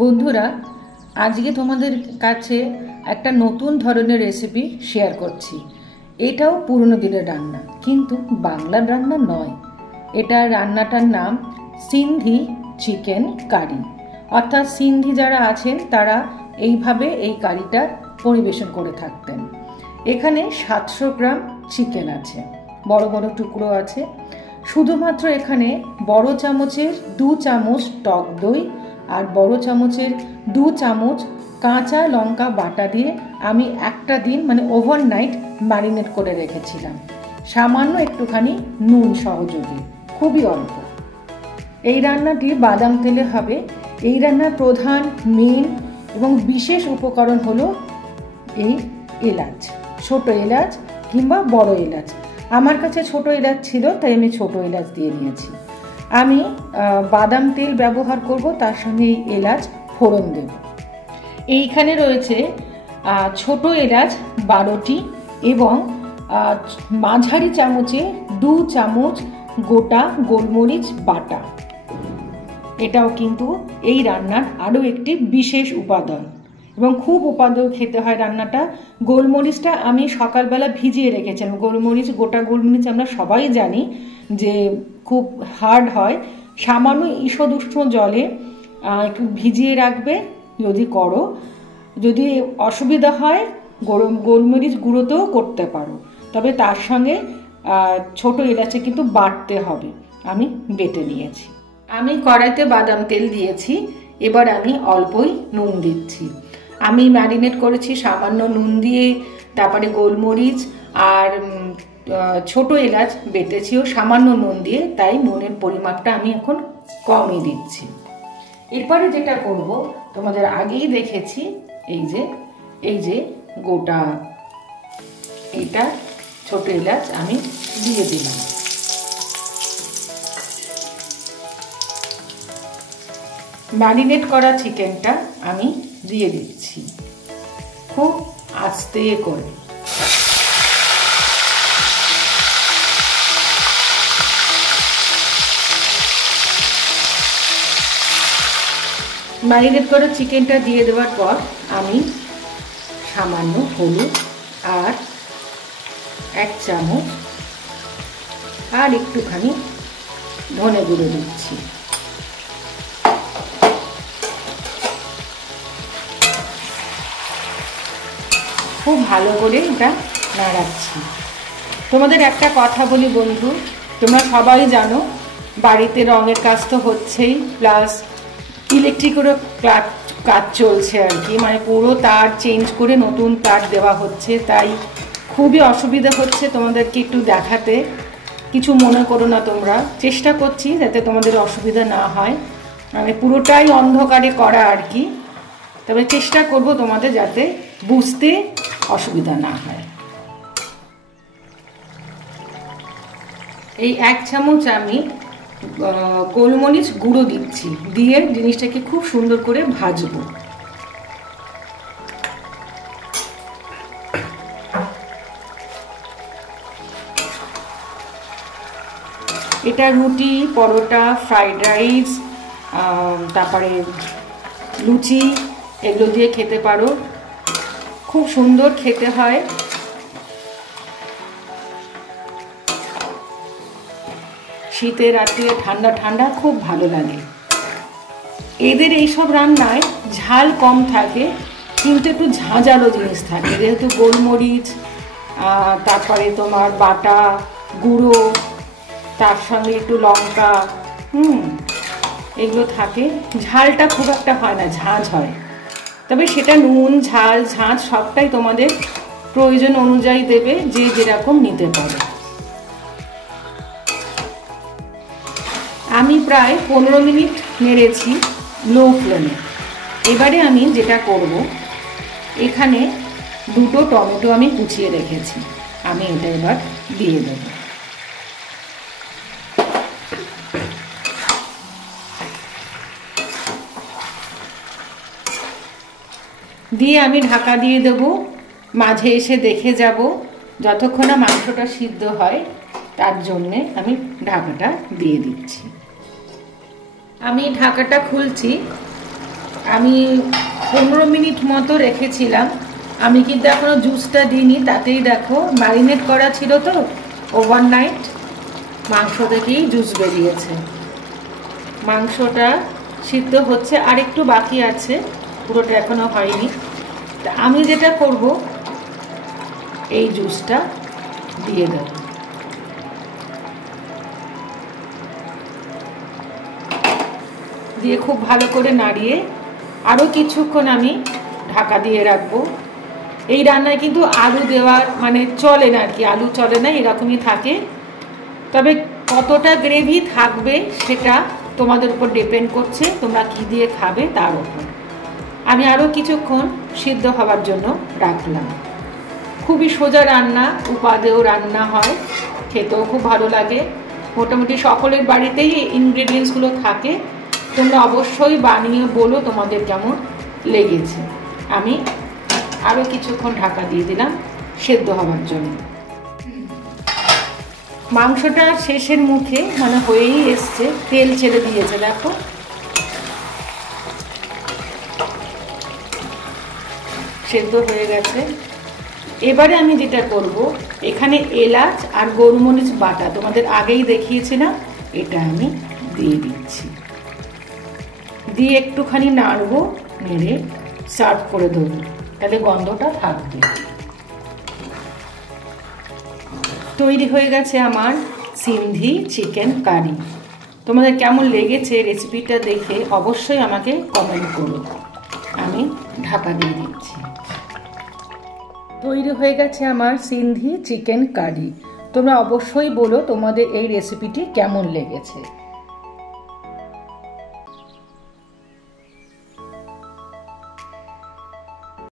বন্ধুরা, আজকে তোমাদের কাছে একটা নতুন ধরনের রেসিপি শেয়ার করছি। এটাও পুরনো দিনের রান্না, কিন্তু বাংলার রান্না নয়। এটা রান্নাটার নাম সিন্ধি চিকেন কারি। অর্থাৎ সিন্ধি যারা আছেন তারা এইভাবে এই কারিটা পরিবেশন করে থাকতেন। এখানে 700 গ্রাম চিকেন আছে, বড় বড় টুকরো আছে। শুধুমাত্র এখানে বড় চামচের 2 চামচ টক দই আর বড় চামচের 2 চামচ কাঁচা লঙ্কা বাটা দিয়ে আমি একটা দিন ওভারনাইট ম্যারিনেট করে রেখেছিলাম। সামান্য একটুখানি নুন সহযোগে, খুবই অল্প। এই রান্নাটি বাদাম তেলে হবে। এই রান্নার প্রধান মেন এবং বিশেষ উপকরণ হলো এই এলাচ, ছোট এলাচ কিংবা বড় এলাচ। আমার কাছে ছোট এলাচ ছিল, তাই আমি ছোট এলাচ দিয়ে নিয়েছি। আমি বাদাম তেল ব্যবহার করব, তার সঙ্গে এই এলাচ ফোড়ন দেব। এইখানে রয়েছে ছোট এলাচ 12টি এবং মাঝারি চামচে 2 চামচ গোটা গোলমরিচ বাটা। এটাও কিন্তু এই রান্নার আরও একটি বিশেষ উপাদান এবং খুব উপাদেয় খেতে হয় রান্নাটা। গোলমরিচটা আমি সকালবেলা ভিজিয়ে রেখেছিলাম। গোলমরিচ, গোটা গোলমরিচ আমরা সবাই জানি যে খুব হার্ড হয়। সামান্য ঈষদ উষ্ণ জলে একটু ভিজিয়ে রাখবে যদি করো। যদি অসুবিধা হয় গোলমরিচ গুঁড়োতেও করতে পারো, তবে তার সঙ্গে ছোট এলাচে কিন্তু বাটতে হবে। আমি বেটে নিয়েছি। আমি কড়াইতে বাদাম তেল দিয়েছি। এবার আমি অল্পই নুন দিচ্ছি। আমি ম্যারিনেট করেছি সামান্য নুন দিয়ে, তারপরে গোলমরিচ আর ছোট এলাচ বেটেছিও সামান্য নুন দিয়ে, তাই নুনের পরিমাপটা আমি এখন কমই দিচ্ছি। এরপরে যেটা করব তোমাদের আগেই দেখেছি, এই যে গোটা এটা ছোট এলাচ আমি দিয়ে দিলাম। ম্যারিনেট করা চিকেনটা আমি দিয়ে দিচ্ছি খুব আস্তে করে। ম্যারিনেট করা চিকেনটা দিয়ে দেওয়ার পর আমি সামান্য হলুদ আর 1 চামচ আর একটুখানি ধনে গুঁড়ো দিচ্ছি। খুব ভালো করে এটা নাড়াচ্ছি। তোমাদের একটা কথা বলি বন্ধু, তোমরা সবাই জানো বাড়িতে রঙের কাজ তো হচ্ছেই, প্লাস ইলেকট্রিকেরও কাজ চলছে আর কি। পুরো তার চেঞ্জ করে নতুন তার দেওয়া হচ্ছে, তাই খুবই অসুবিধা হচ্ছে তোমাদেরকে একটু দেখাতে। কিছু মনে করো না তোমরা, চেষ্টা করছি যাতে তোমাদের অসুবিধা না হয়। পুরোটাই অন্ধকারে করা আর কি, তবে চেষ্টা করব তোমাদের যাতে বুঝতে অসুবিধা না হয়। এই 1 চামচ আমি গোলমরিচ গুঁড়ো দিচ্ছি, দিয়ে জিনিসটাকে খুব সুন্দর করে ভাজবো। এটা রুটি, পরোটা, ফ্রাইড রাইস, তারপরে লুচি, এগুলো দিয়ে খেতে পারো। খুব সুন্দর খেতে হয়। শীতের রাতে ঠান্ডা ঠান্ডা খুব ভালো লাগে। এদের এইসব রান্নায় ঝাল কম থাকে, কিন্তু একটু ঝাঁঝালো জিনিস থাকে, যেহেতু গোলমরিচ, তারপরে তোমার বাটা গুঁড়ো, তার সঙ্গে একটু লঙ্কা, এগুলো থাকে। ঝালটা খুব একটা হয় না, ঝাঁঝ হয়। তবে সেটা নুন, ঝাল, ঝাঁঝ সবটাই তোমাদের প্রয়োজন অনুযায়ী দেবে, যে যেরকম নিতে পারে। আমি প্রায় 15 মিনিট নেড়েছি লো ফ্লেমে। এবারে আমি যেটা করব, এখানে 2টো টমেটো আমি কুচিয়ে রেখেছি, আমি এটা এবার দিয়ে দেব। দিয়ে আমি ঢাকা দিয়ে দেব। মাঝে এসে দেখে যাব যতক্ষণ না মাংসটা সিদ্ধ হয়, তার জন্যে আমি ঢাকাটা দিয়ে দিচ্ছি। আমি ঢাকাটা খুলছি। আমি 15 মিনিট মতো রেখেছিলাম। আমি কিন্তু এখনো জুসটা দিইনি, তাতেই দেখো ম্যারিনেট করা ছিল তো ওভারনাইট, মাংস থেকেই জুস বেরিয়েছে। মাংসটা সিদ্ধ হচ্ছে, আর একটু বাকি আছে, পুরোটা এখনো হয়নি। আমি যেটা করব, এই জুসটা দিয়ে দেব। দিয়ে খুব ভালো করে নাড়িয়ে আরও কিছুক্ষণ আমি ঢাকা দিয়ে রাখবো। এই রান্নায় কিন্তু আলু দেওয়ার মানে চলে না আর কি, আলু চলে না, এরকমই থাকে। তবে কতটা গ্রেভি থাকবে সেটা তোমাদের উপর ডিপেন্ড করছে, তোমরা কি দিয়ে খাবে তার উপর। আমি আরও কিছুক্ষণ সিদ্ধ হওয়ার জন্য রাখলাম। খুবই সোজা রান্না, উপাদেয় রান্না হয়, খেতেও খুব ভালো লাগে। মোটামুটি সকলের বাড়িতেই এই ইনগ্রেডিয়েন্টসগুলো থাকে। তোমরা অবশ্যই বানিয়ে বলো তোমাদের কেমন লেগেছে। আমি আরও কিছুক্ষণ ঢাকা দিয়ে দিলাম সেদ্ধ হওয়ার জন্য। মাংসটা শেষের মুখে মানে হয়েই এসছে, তেল ছেড়ে দিয়েছে, দেখো সেদ্ধ হয়ে গেছে। এবারে আমি যেটা করব, এখানে এলাচ আর গোলমরিচ বাটা তোমাদের আগেই দেখিয়েছিলাম, এটা আমি দিয়ে দিচ্ছি। দিয়ে একটুখানি নাড়বো, নেড়ে সার্ভ করে দেবো, তাহলে গন্ধটা থাকবে। তৈরি হয়ে গেছে আমার সিন্ধি চিকেন কারি। তোমাদের কেমন লেগেছে রেসিপিটা দেখে অবশ্যই আমাকে কমেন্ট করো। আমি ঢাকা দিয়ে দিচ্ছি। তৈরি হয়ে গেছে আমার সিন্ধি চিকেন কারি। তোমরা অবশ্যই বলো তোমাদের এই রেসিপিটি কেমন লেগেছে।